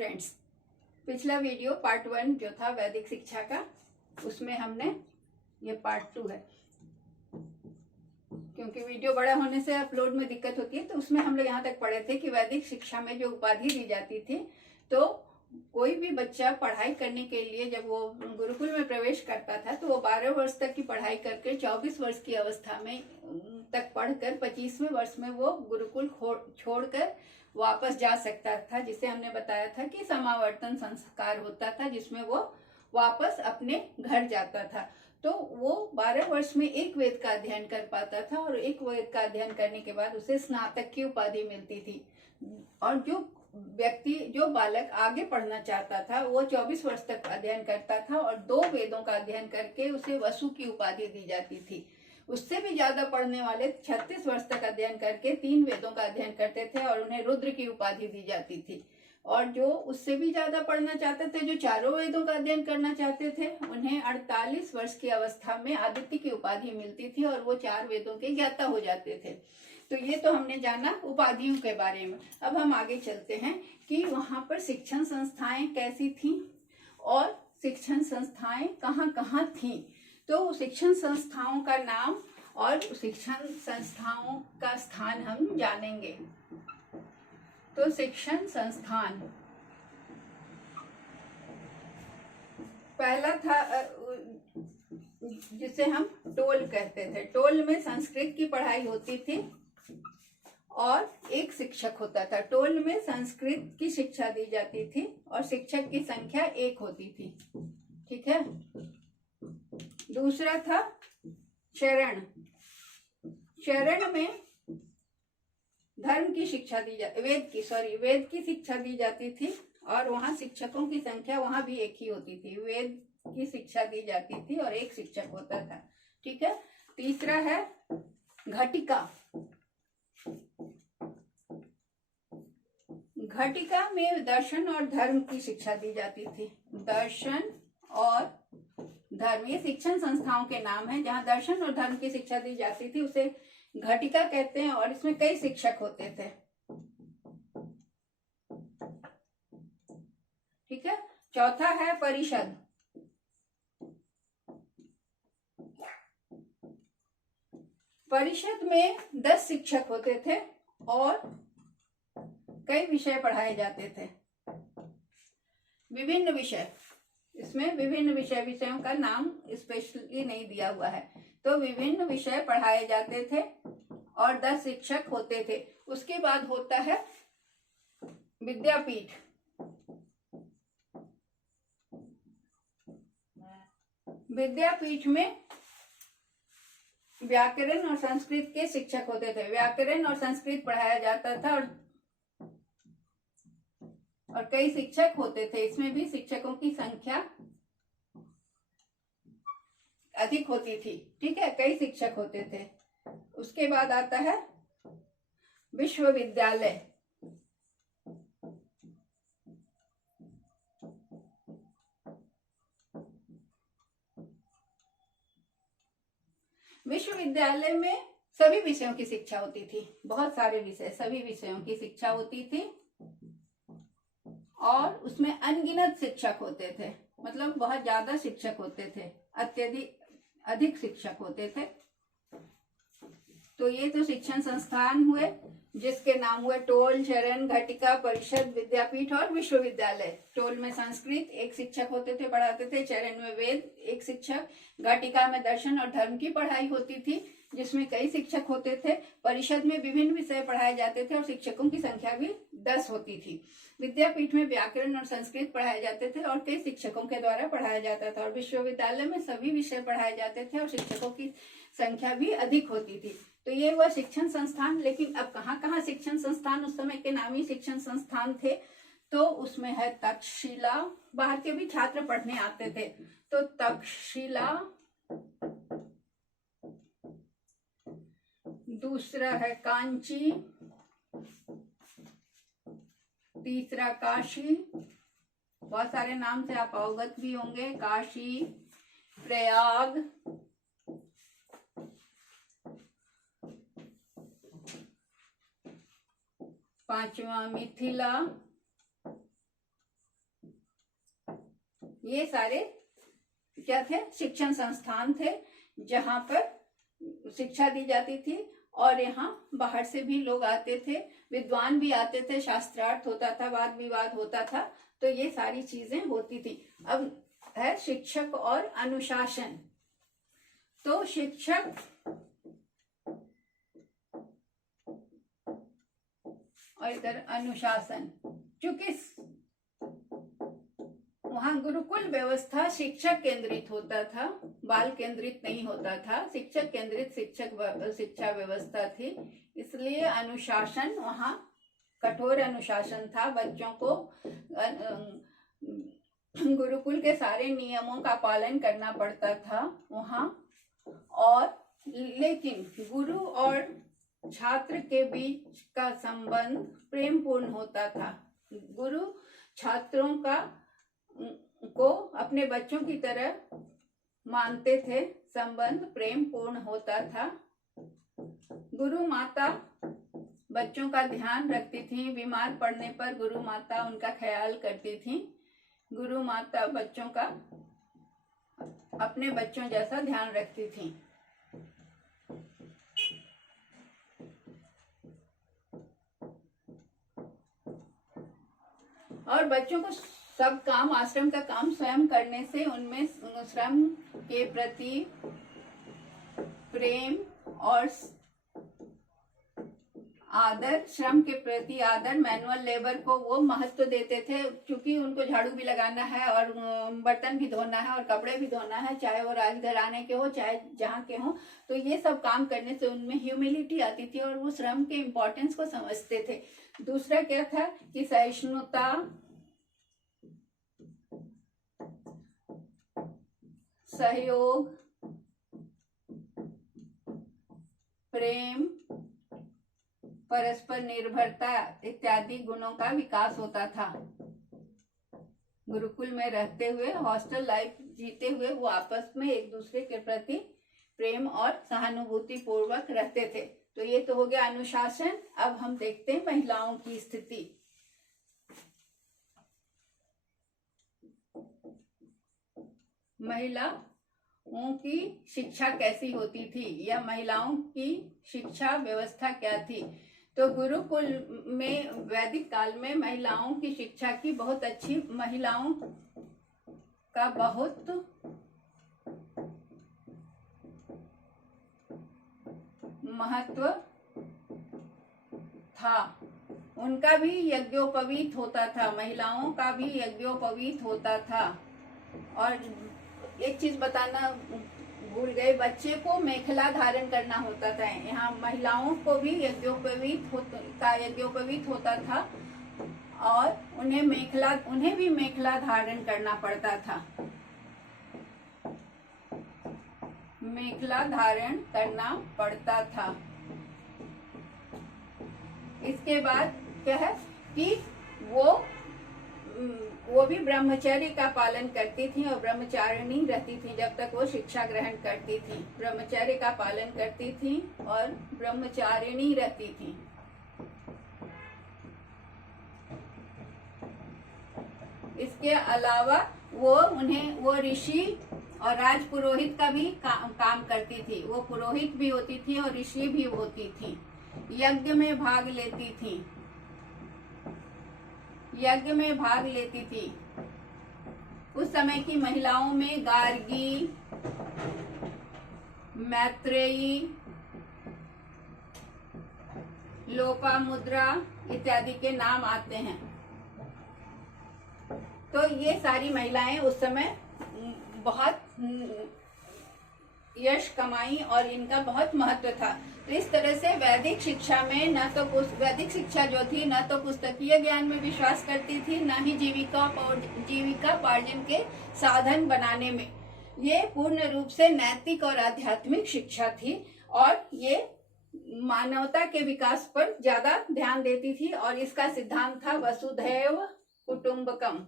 Friends, पिछला video part 1 जो था वैदिक शिक्षा का, उसमें हमने ये पार्ट 2 है। क्योंकि वीडियो बड़ा होने से अपलोड में दिक्कत होती है, तो उसमें हम लोग यहाँ तक पढ़े थे कि वैदिक शिक्षा में जो उपाधि दी जाती थी, तो कोई भी बच्चा पढ़ाई करने के लिए जब वो गुरुकुल में प्रवेश करता था तो वो 12 वर्ष तक की पढ़ाई करके 24 वर्ष की अवस्था में तक पढ़कर 25वें वर्ष में वो गुरुकुल छोड़कर वापस जा सकता था, जिसे हमने बताया था कि समावर्तन संस्कार होता था, जिसमें वो वापस अपने घर जाता था। तो वो 12 वर्ष में एक वेद का अध्ययन कर पाता था और एक वेद का अध्ययन करने के बाद उसे स्नातक की उपाधि मिलती थी। और जो बालक आगे पढ़ना चाहता था वो 24 वर्ष तक अध्ययन करता था और 2 वेदों का अध्ययन करके उसे वसु की उपाधि दी जाती थी। उससे भी ज्यादा पढ़ने वाले 36 वर्ष तक अध्ययन करके 3 वेदों का अध्ययन करते थे और उन्हें रुद्र की उपाधि दी जाती थी। और जो उससे भी ज्यादा पढ़ना चाहते थे, जो 4 वेदों का अध्ययन करना चाहते थे, उन्हें 48 वर्ष की अवस्था में आदित्य की उपाधि मिलती थी और वो 4 वेदों के ज्ञाता हो जाते थे। तो ये तो हमने जाना उपाधियों के बारे में। अब हम आगे चलते हैं कि वहां पर शिक्षण संस्थाएं कैसी थी और शिक्षण संस्थाएं कहाँ कहाँ थी। तो शिक्षण संस्थाओं का नाम और शिक्षण संस्थाओं का स्थान हम जानेंगे। तो शिक्षण संस्थान पहला था जिसे हम टोल कहते थे। टोल में संस्कृत की पढ़ाई होती थी और एक शिक्षक होता था। टोल में संस्कृत की शिक्षा दी जाती थी और शिक्षक की संख्या 1 होती थी। ठीक है। दूसरा था चरण। चरण में धर्म की शिक्षा वेद की शिक्षा दी जाती थी और वहां शिक्षकों की संख्या वहां भी 1 ही होती थी। वेद की शिक्षा दी जाती थी और एक शिक्षक होता था। ठीक है। तीसरा है घटिका। घटिका में दर्शन और धर्म की शिक्षा दी जाती थी। दर्शन और धर्म, ये शिक्षण संस्थाओं के नाम हैं। जहां दर्शन और धर्म की शिक्षा दी जाती थी उसे घटिका कहते हैं और इसमें कई शिक्षक होते थे। ठीक है। चौथा है परिषद। परिषद में 10 शिक्षक होते थे और कई विषय पढ़ाए जाते थे। विभिन्न विषय, इसमें विभिन्न विषयों का नाम स्पेशली नहीं दिया हुआ है। तो विभिन्न विषय पढ़ाए जाते थे और 10 शिक्षक होते थे। उसके बाद होता है विद्यापीठ। विद्यापीठ में व्याकरण और संस्कृत के शिक्षक होते थे। व्याकरण और संस्कृत पढ़ाया जाता था और कई शिक्षक होते थे। इसमें भी शिक्षकों की संख्या अधिक होती थी। ठीक है। कई शिक्षक होते थे। उसके बाद आता है विश्वविद्यालय। विश्वविद्यालय में सभी विषयों की शिक्षा होती थी। बहुत सारे विषय, सभी विषयों की शिक्षा होती थी और उसमें अनगिनत शिक्षक होते थे। मतलब बहुत ज्यादा शिक्षक होते थे, अधिक शिक्षक होते थे। तो ये तो शिक्षण संस्थान हुए जिसके नाम हुए टोल, चरण, घटिका, परिषद, विद्यापीठ और विश्वविद्यालय। टोल में संस्कृत 1 शिक्षक होते थे, पढ़ाते थे। चरण में वेद 1 शिक्षक। घटिका में दर्शन और धर्म की पढ़ाई होती थी जिसमें कई शिक्षक होते थे। परिषद में विभिन्न विषय पढ़ाए जाते थे और शिक्षकों की संख्या भी 10 होती थी। विद्यापीठ में व्याकरण और संस्कृत पढ़ाए जाते थे और कई शिक्षकों के द्वारा पढ़ाया जाता था। और विश्वविद्यालय में सभी विषय पढ़ाए जाते थे और शिक्षकों की संख्या भी अधिक होती थी। तो ये हुआ शिक्षण संस्थान। लेकिन अब कहाँ कहाँ शिक्षण संस्थान, उस समय के नामी शिक्षण संस्थान थे। तो उसमें है तक्षशिला। बाहर के भी छात्र पढ़ने आते थे। तो तक्षशिला, दूसरा है कांची, तीसरा काशी। बहुत सारे नाम से आप अवगत भी होंगे। काशी, प्रयाग, पांचवा मिथिला, ये सारे क्या थे, शिक्षण संस्थान थे जहाँ पर शिक्षा दी जाती थी। और यहाँ बाहर से भी लोग आते थे, विद्वान भी आते थे, शास्त्रार्थ होता था, वाद विवाद होता था, तो ये सारी चीजें होती थी। अब है शिक्षक और अनुशासन। तो शिक्षक और इधर अनुशासन, चूंकि वहां गुरुकुल व्यवस्था शिक्षक केंद्रित होता था, बाल केंद्रित नहीं होता था, शिक्षक केंद्रित शिक्षा व्यवस्था थी, इसलिए अनुशासन वहां कठोर अनुशासन था। बच्चों को गुरुकुल के सारे नियमों का पालन करना पड़ता था वहां। और लेकिन गुरु और छात्र के बीच का संबंध प्रेमपूर्ण होता था। गुरु छात्रों को अपने बच्चों की तरह मानते थे, संबंध प्रेम पूर्ण होता था। गुरु माता बच्चों का ध्यान रखती थी, बीमार पड़ने पर गुरु माता उनका ख्याल करती थी। गुरु माता बच्चों का अपने बच्चों जैसा ध्यान रखती थी। और बच्चों को सब काम, आश्रम का काम स्वयं करने से उनमें श्रम के प्रति प्रेम और आदर, श्रम के प्रति आदर, मैनुअल लेबर को वो महत्व देते थे, क्योंकि उनको झाड़ू भी लगाना है और बर्तन भी धोना है और कपड़े भी धोना है, चाहे वो राजघराने के हो चाहे जहाँ के हो। तो ये सब काम करने से उनमें ह्यूमिलिटी आती थी और वो श्रम के इम्पोर्टेंस को समझते थे। दूसरा क्या था कि सहिष्णुता, सहयोग, प्रेम, परस्पर निर्भरता इत्यादि गुणों का विकास होता था। गुरुकुल में रहते हुए, हॉस्टल लाइफ जीते हुए वो आपस में एक दूसरे के प्रति प्रेम और सहानुभूति पूर्वक रहते थे। तो ये तो हो गया अनुशासन। अब हम देखते हैं महिलाओं की स्थिति। महिलाओं की शिक्षा कैसी होती थी या महिलाओं की शिक्षा व्यवस्था क्या थी? तो गुरुकुल में वैदिक काल में महिलाओं की शिक्षा की बहुत अच्छी, महिलाओं का बहुत महत्व था। उनका भी यज्ञोपवीत होता था, महिलाओं का भी यज्ञोपवीत होता था। और एक चीज बताना भूल गए, बच्चे को मेखला धारण करना होता था। यहाँ महिलाओं को भी यज्ञोपवीत होता था और उन्हें भी मेखला धारण करना पड़ता था। मेखला धारण करना पड़ता था। इसके बाद क्या है कि वो भी ब्रह्मचर्य का पालन करती थी और ब्रह्मचारिणी रहती थी जब तक वो शिक्षा ग्रहण करती थी। ब्रह्मचर्य का पालन करती थी और ब्रह्मचारिणी रहती थी। इसके अलावा वो ऋषि और राजपुरोहित का भी काम करती थी। वो पुरोहित भी होती थी और ऋषि भी होती थी। यज्ञ में भाग लेती थी। उस समय की महिलाओं में गार्गी, मैत्रेयी, लोपामुद्रा इत्यादि के नाम आते हैं। तो ये सारी महिलाएं उस समय बहुत यश कमाई और इनका बहुत महत्व था। तो इस तरह से वैदिक शिक्षा में वैदिक शिक्षा जो थी न तो पुस्तकीय ज्ञान में विश्वास करती थी, न ही जीविकापार्जन के साधन बनाने में। ये पूर्ण रूप से नैतिक और आध्यात्मिक शिक्षा थी और ये मानवता के विकास पर ज्यादा ध्यान देती थी। और इसका सिद्धांत था वसुधैव कुटुंबकम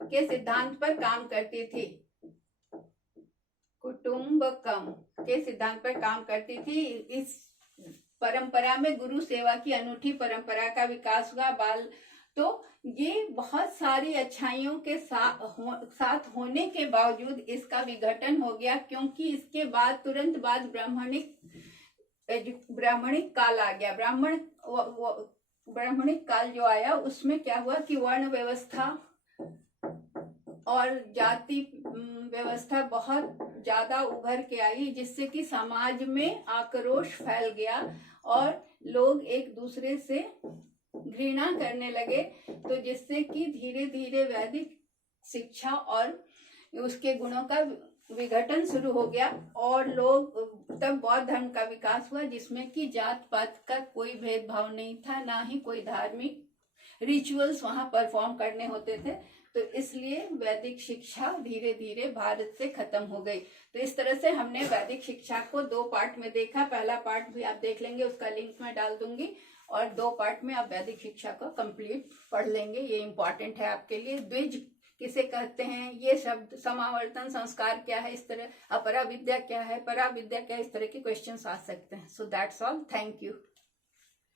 के सिद्धांत पर काम करती थी। कुटुंबकम के सिद्धांत पर काम करती थी। इस परंपरा में गुरु सेवा की अनूठी परंपरा का विकास हुआ। तो ये बहुत सारी अच्छाइयों के साथ होने के बावजूद इसका विघटन हो गया, क्योंकि इसके बाद तुरंत बाद ब्राह्मणिक काल आ गया। ब्राह्मणिक काल जो आया उसमें क्या हुआ कि वर्ण व्यवस्था और जाति व्यवस्था बहुत ज्यादा उभर के आई, जिससे कि समाज में आक्रोश फैल गया और लोग एक दूसरे से घृणा करने लगे। तो जिससे कि धीरे धीरे वैदिक शिक्षा और उसके गुणों का विघटन शुरू हो गया और लोग तब बौद्ध धर्म का विकास हुआ, जिसमें कि जात पात का कोई भेदभाव नहीं था, ना ही कोई धार्मिक रिचुअल्स वहां परफॉर्म करने होते थे। तो इसलिए वैदिक शिक्षा धीरे धीरे भारत से खत्म हो गई। तो इस तरह से हमने वैदिक शिक्षा को 2 पार्ट में देखा। पहला पार्ट भी आप देख लेंगे, उसका लिंक मैं डाल दूंगी, और 2 पार्ट में आप वैदिक शिक्षा को कंप्लीट पढ़ लेंगे। ये इम्पोर्टेंट है आपके लिए। द्विज किसे कहते हैं, ये शब्द, समावर्तन संस्कार क्या है, इस तरह अपरा विद्या क्या है, परा विद्या क्या है, इस तरह के क्वेश्चंस आ सकते हैं। So that's all, thank you.